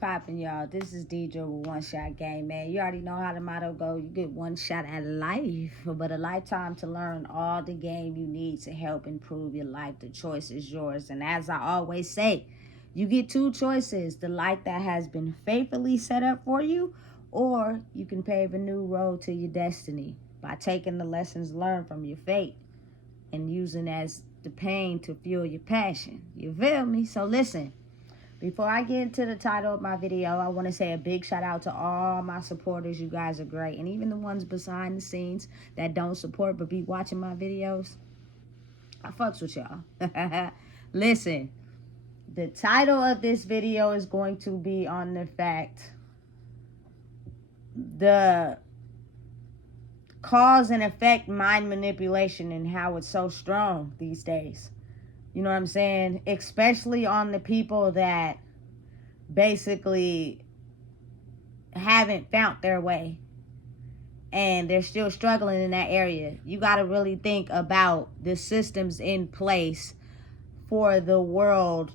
Popping, y'all. This is DJ with One Shot Game, man. You already know how the motto go. You get one shot at life, but a lifetime to learn all the game you need to help improve your life. The choice is yours. And as I always say, you get two choices: the life that has been faithfully set up for you, or you can pave a new road to your destiny by taking the lessons learned from your fate and using as the pain to fuel your passion. You feel me? So listen. Before I get into the title of my video, I want to say a big shout out to all my supporters. You guys are great. And even the ones behind the scenes that don't support but be watching my videos, I fucks with y'all. Listen, the title of this video is going to be on the fact, the cause and effect mind manipulation and how it's so strong these days. You know what I'm saying? Especially on the people that basically haven't found their way and they're still struggling in that area. You got to really think about the systems in place for the world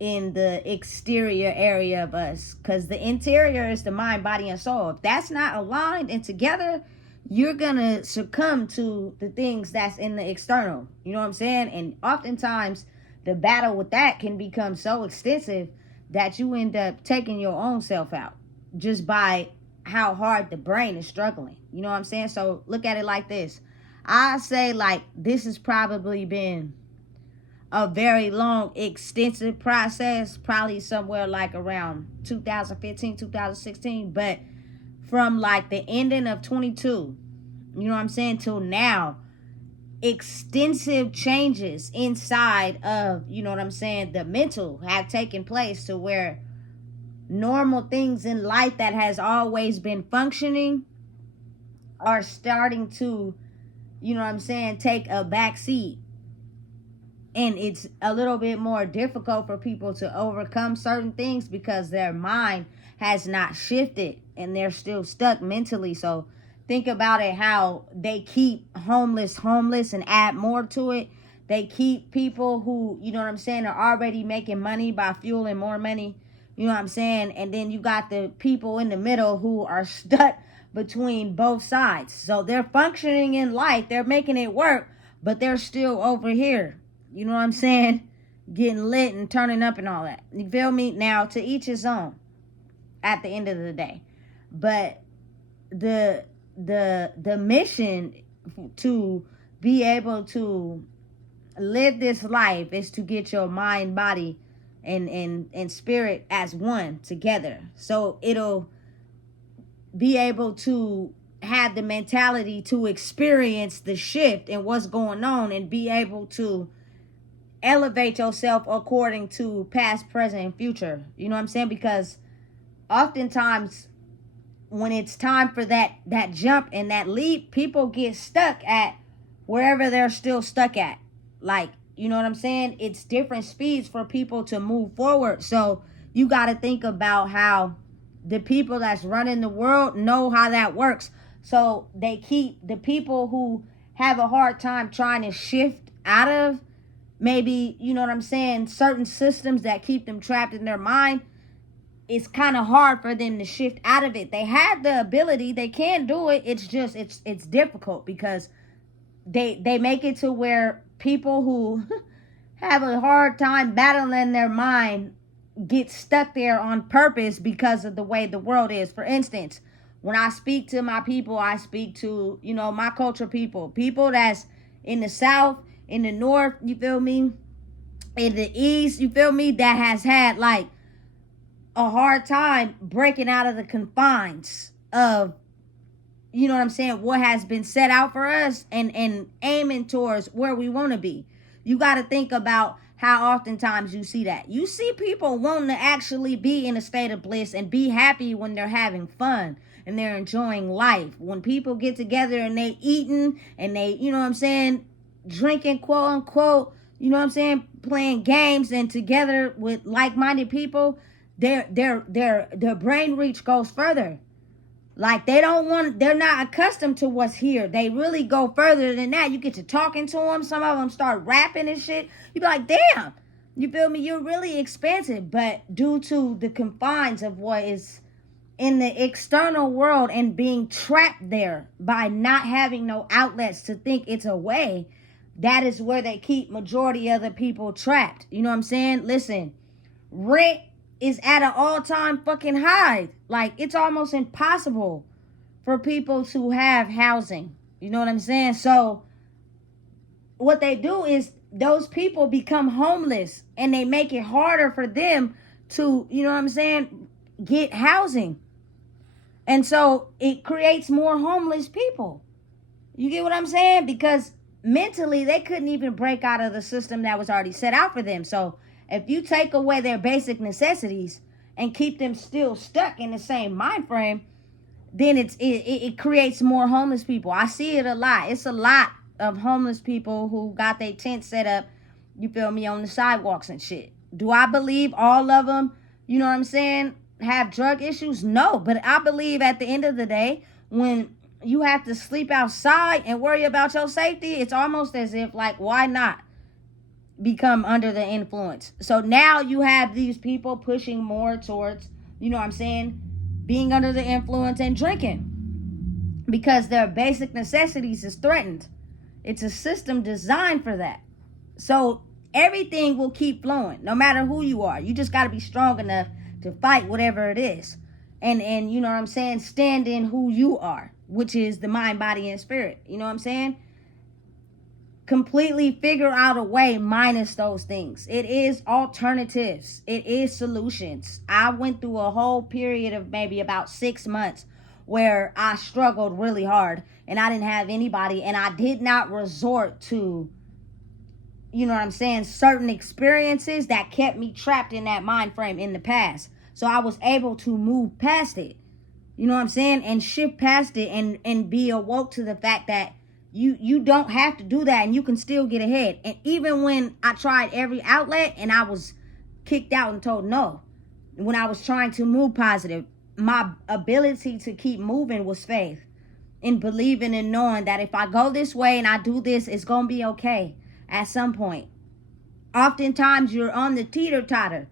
in the exterior area of us, because the interior is the mind, body, and soul. If that's not aligned and together, you're gonna succumb to the things that's in the external. You know what I'm saying? And oftentimes the battle with that can become so extensive that you end up taking your own self out just by how hard the brain is struggling. You know what I'm saying? So look at it like this. I say, like, this has probably been a very long, extensive process, probably somewhere like around 2015, 2016, but from like the ending of 22, you know what I'm saying, till now, extensive changes inside of, you know what I'm saying, the mental have taken place to where normal things in life that has always been functioning are starting to, you know what I'm saying, take a back seat. And it's a little bit more difficult for people to overcome certain things because their mind has not shifted and they're still stuck mentally. So think about it, how they keep homeless and add more to it. They keep people who, you know what I'm saying, are already making money by fueling more money. You know what I'm saying? And then you got the people in the middle who are stuck between both sides. So they're functioning in life. They're making it work, but they're still over here. You know what I'm saying? Getting lit and turning up and all that. You feel me? Now, to each his own at the end of the day. But the mission to be able to live this life is to get your mind, body, and spirit as one together. So it'll be able to have the mentality to experience the shift and what's going on and be able to elevate yourself according to past, present, and future. You know what I'm saying? Because oftentimes when it's time for that jump and that leap, people get stuck at wherever they're still stuck at. Like, you know what I'm saying? It's different speeds for people to move forward. So you got to think about how the people that's running the world know how that works. So they keep the people who have a hard time trying to shift out of maybe, you know what I'm saying, certain systems that keep them trapped in their mind. It's kind of hard for them to shift out of it. They have the ability, they can do it. It's just it's difficult because they make it to where people who have a hard time battling their mind get stuck there on purpose because of the way the world is. For instance, when I speak to my people, I speak to, you know, my culture people that's in the South, in the North, you feel me, in the East, you feel me, that has had like a hard time breaking out of the confines of, you know what I'm saying, what has been set out for us and aiming towards where we want to be. You got to think about how oftentimes you see that. You see people wanting to actually be in a state of bliss and be happy when they're having fun and they're enjoying life. When people get together and they eating and they, you know what I'm saying, drinking, quote unquote, you know what I'm saying, playing games and together with like-minded people, their brain reach goes further. Like they're not accustomed to what's here. They really go further than that. You get to talking to them. Some of them start rapping and shit. You be like, damn, You feel me? You're really expansive, but due to the confines of what is in the external world and being trapped there by not having no outlets to think it's a way, that is where they keep majority of the people trapped. You know what I'm saying? Listen, rent is at an all-time fucking high. Like, it's almost impossible for people to have housing. You know what I'm saying? So what they do is those people become homeless, and they make it harder for them to, you know what I'm saying, get housing. And so it creates more homeless people. You get what I'm saying? Because mentally they couldn't even break out of the system that was already set out for them. So if you take away their basic necessities and keep them still stuck in the same mind frame, then it creates more homeless people. I see it a lot. It's a lot of homeless people who got their tent set up, you feel me, on the sidewalks and shit. Do I believe all of them, you know what I'm saying, have drug issues? No, but I believe at the end of the day, when you have to sleep outside and worry about your safety, it's almost as if, like, why not become under the influence? So now you have these people pushing more towards, you know what I'm saying, being under the influence and drinking because their basic necessities is threatened. It's a system designed for that. So everything will keep flowing no matter who you are. You just got to be strong enough to fight whatever it is. And you know what I'm saying, stand in who you are, which is the mind, body, and spirit. You know what I'm saying? Completely figure out a way minus those things. It is alternatives. It is solutions. I went through a whole period of maybe about 6 months where I struggled really hard and I didn't have anybody, and I did not resort to, you know what I'm saying, certain experiences that kept me trapped in that mind frame in the past. So I was able to move past it, you know what I'm saying, and shift past it and be awoke to the fact that you don't have to do that and you can still get ahead. And even when I tried every outlet and I was kicked out and told no, when I was trying to move positive, my ability to keep moving was faith in believing and knowing that if I go this way and I do this, it's going to be okay at some point. Oftentimes you're on the teeter-totter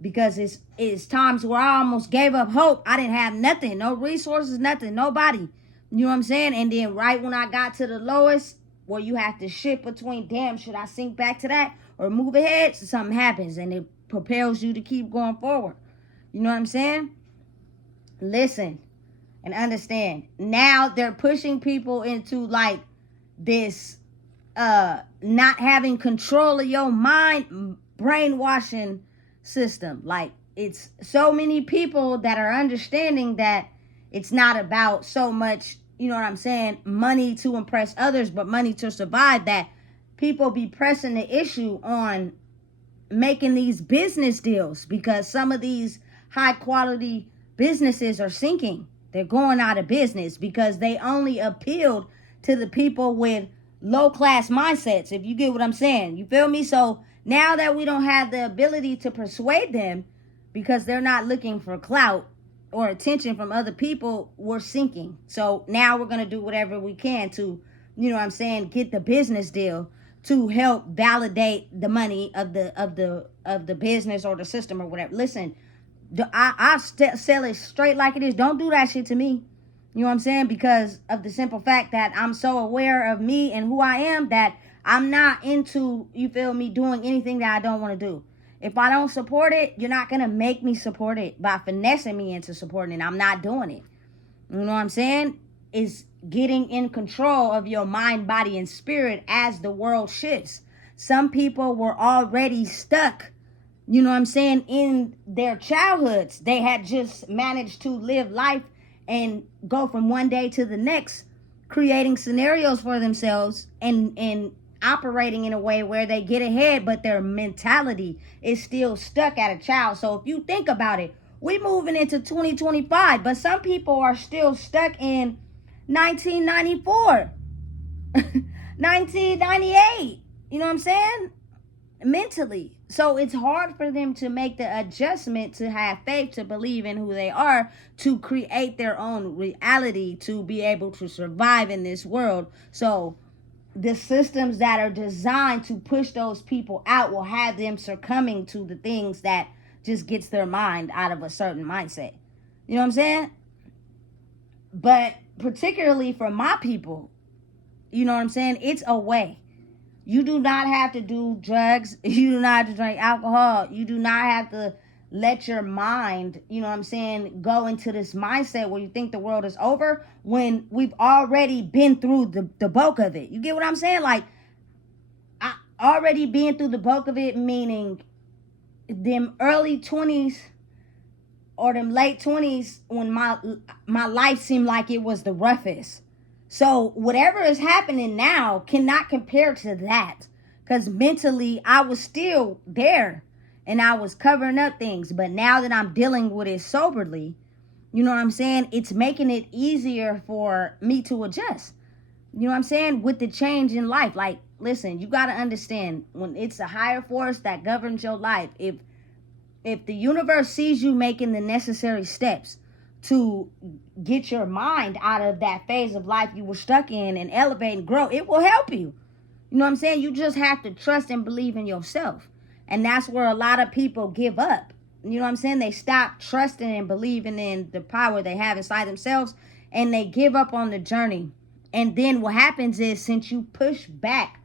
because it's times where I almost gave up hope. I didn't have nothing, no resources, nothing, nobody. You know what I'm saying? And then right when I got to the lowest, where you have to shift between, damn, should I sink back to that or move ahead? So something happens and it propels you to keep going forward. You know what I'm saying? Listen and understand. Now they're pushing people into like this not having control of your mind brainwashing system. Like, it's so many people that are understanding that it's not about so much, you know what I'm saying, money to impress others, but money to survive, that people be pressing the issue on making these business deals because some of these high quality businesses are sinking. They're going out of business because they only appealed to the people with low class mindsets, if you get what I'm saying. You feel me? So now that we don't have the ability to persuade them because they're not looking for clout or attention from other people, we're sinking. So now we're going to do whatever we can to, you know what I'm saying, get the business deal to help validate the money of the business or the system or whatever. Listen, I sell it straight like it is. Don't do that shit to me. You know what I'm saying? Because of the simple fact that I'm so aware of me and who I am that I'm not into, you feel me, doing anything that I don't want to do. If I don't support it, you're not going to make me support it by finessing me into supporting it. I'm not doing it. You know what I'm saying? Is getting in control of your mind, body, and spirit as the world shifts. Some people were already stuck, you know what I'm saying, in their childhoods. They had just managed to live life and go from one day to the next, creating scenarios for themselves and operating in a way where they get ahead, but their mentality is still stuck at a child. So if you think about it, we're moving into 2025, but some people are still stuck in 1994, 1998. You know what I'm saying? Mentally. So it's hard for them to make the adjustment to have faith, to believe in who they are, to create their own reality, to be able to survive in this world. So the systems that are designed to push those people out will have them succumbing to the things that just gets their mind out of a certain mindset. You know what I'm saying? But particularly for my people, you know what I'm saying? It's a way. You do not have to do drugs. You do not have to drink alcohol. You do not have to let your mind, you know what I'm saying, go into this mindset where you think the world is over when we've already been through the bulk of it. You get what I'm saying? Like, I already been through the bulk of it, meaning them early 20s or them late 20s when my life seemed like it was the roughest. So whatever is happening now cannot compare to that, because mentally I was still there and I was covering up things. But now that I'm dealing with it soberly, you know what I'm saying, it's making it easier for me to adjust. You know what I'm saying? With the change in life. Like, listen, you got to understand, when it's a higher force that governs your life, if the universe sees you making the necessary steps to get your mind out of that phase of life you were stuck in and elevate and grow, it will help you. You know what I'm saying? You just have to trust and believe in yourself. And that's where a lot of people give up. You know what I'm saying? They stop trusting and believing in the power they have inside themselves, and they give up on the journey. And then what happens is, since you push back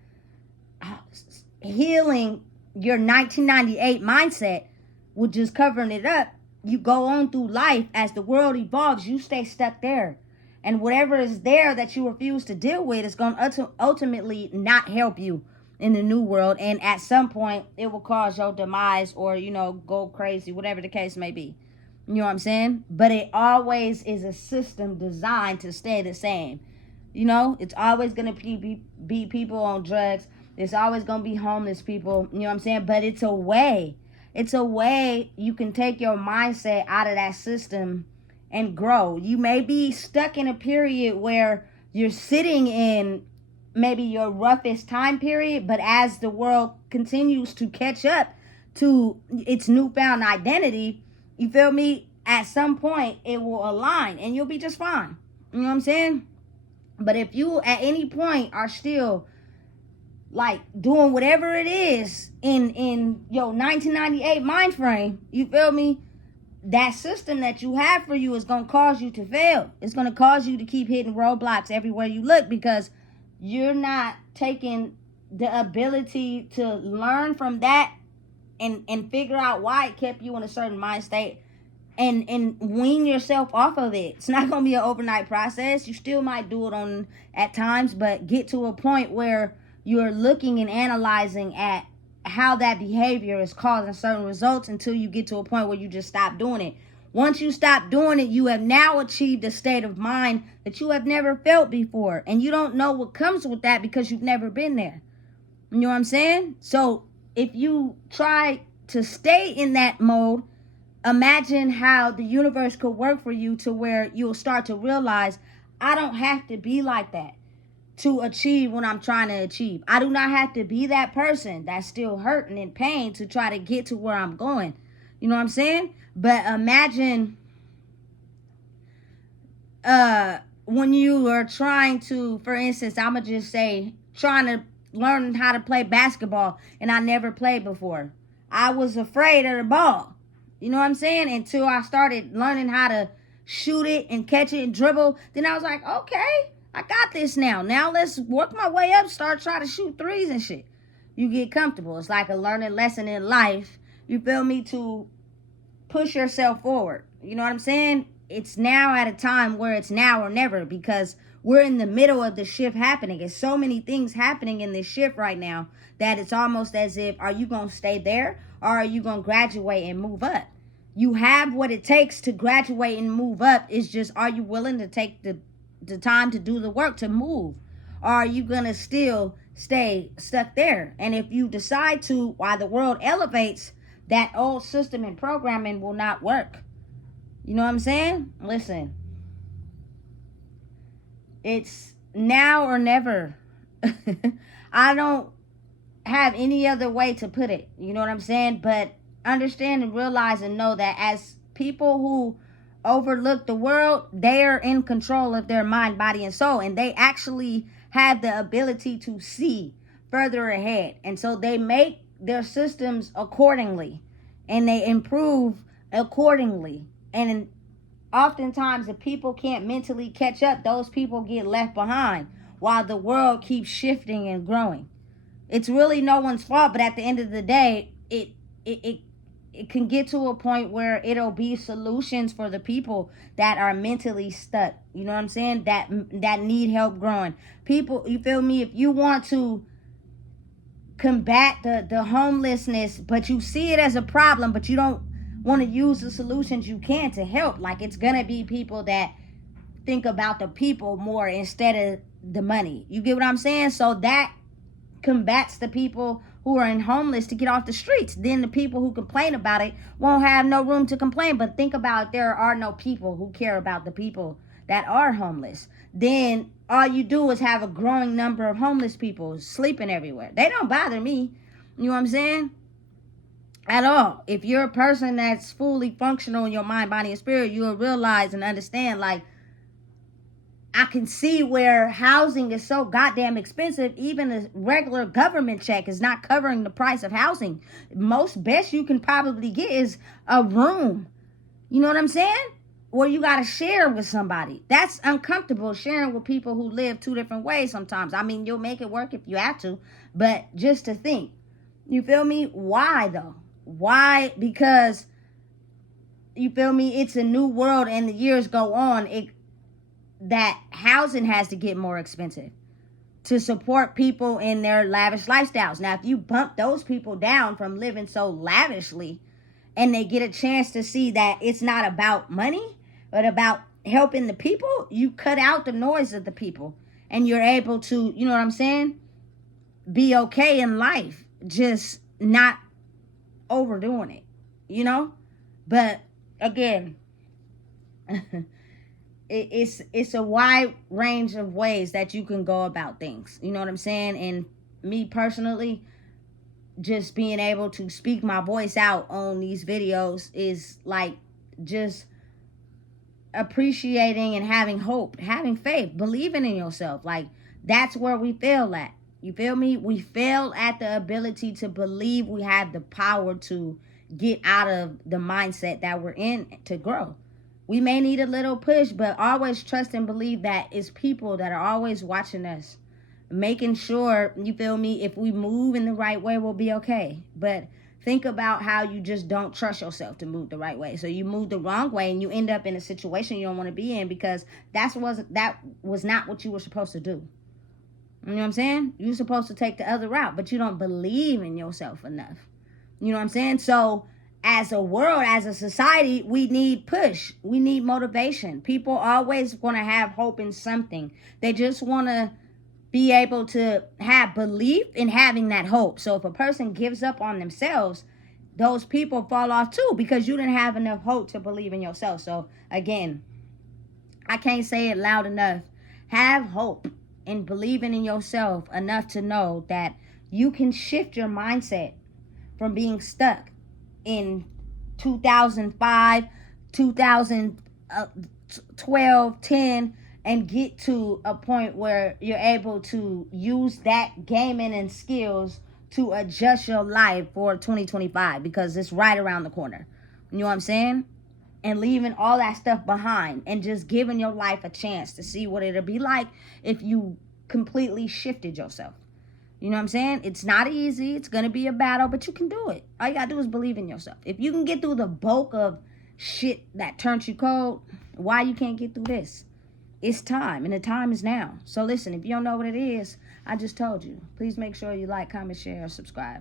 healing your 1998 mindset with just covering it up, you go on through life. As the world evolves, you stay stuck there. And whatever is there that you refuse to deal with is going to ultimately not help you in the new world. And at some point, it will cause your demise, or, you know, go crazy, whatever the case may be. You know what I'm saying? But it always is a system designed to stay the same. You know, it's always going to be people on drugs. There's always going to be homeless people. You know what I'm saying? But it's a way. It's a way you can take your mindset out of that system and grow. You may be stuck in a period where you're sitting in maybe your roughest time period, but as the world continues to catch up to its newfound identity, you feel me? At some point, it will align and you'll be just fine. You know what I'm saying? But if you at any point are still like doing whatever it is in your 1998 mind frame, you feel me, that system that you have for you is going to cause you to fail. It's going to cause you to keep hitting roadblocks everywhere you look, because you're not taking the ability to learn from that and figure out why it kept you in a certain mind state and wean yourself off of it. It's not going to be an overnight process. You still might do it on at times, but get to a point where you're looking and analyzing at how that behavior is causing certain results, until you get to a point where you just stop doing it. Once you stop doing it, you have now achieved a state of mind that you have never felt before. And you don't know what comes with that because you've never been there. You know what I'm saying? So if you try to stay in that mode, imagine how the universe could work for you to where you'll start to realize, I don't have to be like that to achieve what I'm trying to achieve. I do not have to be that person that's still hurting and pain to try to get to where I'm going. You know what I'm saying? But imagine when you are trying to, for instance, I'm going to just say, trying to learn how to play basketball, and I never played before. I was afraid of the ball. You know what I'm saying? Until I started learning how to shoot it and catch it and dribble. Then I was like, okay, I got this now. Now let's work my way up, start trying to shoot threes and shit. You get comfortable. It's like a learning lesson in life. You feel me? To push yourself forward. You know what I'm saying? It's now at a time where it's now or never, because we're in the middle of the shift happening. There's so many things happening in this shift right now that it's almost as if, are you going to stay there or are you going to graduate and move up? You have what it takes to graduate and move up. It's just, are you willing to take the time to do the work to move? Or are you going to still stay stuck there? And if you decide to, while the world elevates, that old system and programming will not work. You know what I'm saying? Listen, it's now or never. I don't have any other way to put it. You know what I'm saying? But understand and realize and know that as people who overlook the world, they are in control of their mind, body, and soul. And they actually have the ability to see further ahead. And so they make their systems accordingly and they improve accordingly. And oftentimes, if people can't mentally catch up, those people get left behind while the world keeps shifting and growing. It's really no one's fault, but at the end of the day, it can get to a point where it'll be solutions for the people that are mentally stuck. You know what I'm saying? That need help growing. People, you feel me? If you want to combat the homelessness, but you see it as a problem, but you don't want to use the solutions you can to help, like it's gonna be people that think about the people more instead of the money. You get what I'm saying? So that combats the people who are in homeless to get off the streets. Then the people who complain about it won't have no room to complain. But think about, there are no people who care about the people that are homeless. Then all you do is have a growing number of homeless people sleeping everywhere. They don't bother me. You know what I'm saying? At all. If you're a person that's fully functional in your mind, body, and spirit, you'll realize and understand, like, I can see where housing is so goddamn expensive. Even a regular government check is not covering the price of housing. Most best you can probably get is a room. You know what I'm saying? Or you got to share with somebody. That's uncomfortable, sharing with people who live two different ways sometimes. I mean, you'll make it work if you have to. But just to think. You feel me? Why though? Why? Because, you feel me, it's a new world and the years go on. That housing has to get more expensive to support people in their lavish lifestyles. Now, if you bump those people down from living so lavishly and they get a chance to see that it's not about money, but about helping the people, you cut out the noise of the people and you're able to, you know what I'm saying, be okay in life, just not overdoing it, you know? But again, it's a wide range of ways that you can go about things. You know what I'm saying? And me personally, just being able to speak my voice out on these videos is like just appreciating and having hope, having faith, believing in yourself. Like, that's where we fail at. You feel me? We fail at the ability to believe we have the power to get out of the mindset that we're in to grow. We may need a little push, but always trust and believe that it's people that are always watching us, making sure, you feel me, if we move in the right way, we'll be okay. But think about how you just don't trust yourself to move the right way. So you move the wrong way and you end up in a situation you don't want to be in because that was not what you were supposed to do. You know what I'm saying? You're supposed to take the other route, but you don't believe in yourself enough. You know what I'm saying? So as a world, as a society, we need push. We need motivation. People always want to have hope in something. They just want to be able to have belief in having that hope. So if a person gives up on themselves, those people fall off too because you didn't have enough hope to believe in yourself. So again, I can't say it loud enough. Have hope and believing in yourself enough to know that you can shift your mindset from being stuck in 2005, 2012, 10, and get to a point where you're able to use that gaming and skills to adjust your life for 2025 because it's right around the corner. You know what I'm saying? And leaving all that stuff behind and just giving your life a chance to see what it'll be like if you completely shifted yourself. You know what I'm saying? It's not easy. It's going to be a battle, but you can do it. All you got to do is believe in yourself. If you can get through the bulk of shit that turns you cold, why you can't get through this? It's time, and the time is now. So listen, if you don't know what it is, I just told you. Please make sure you like, comment, share, or subscribe.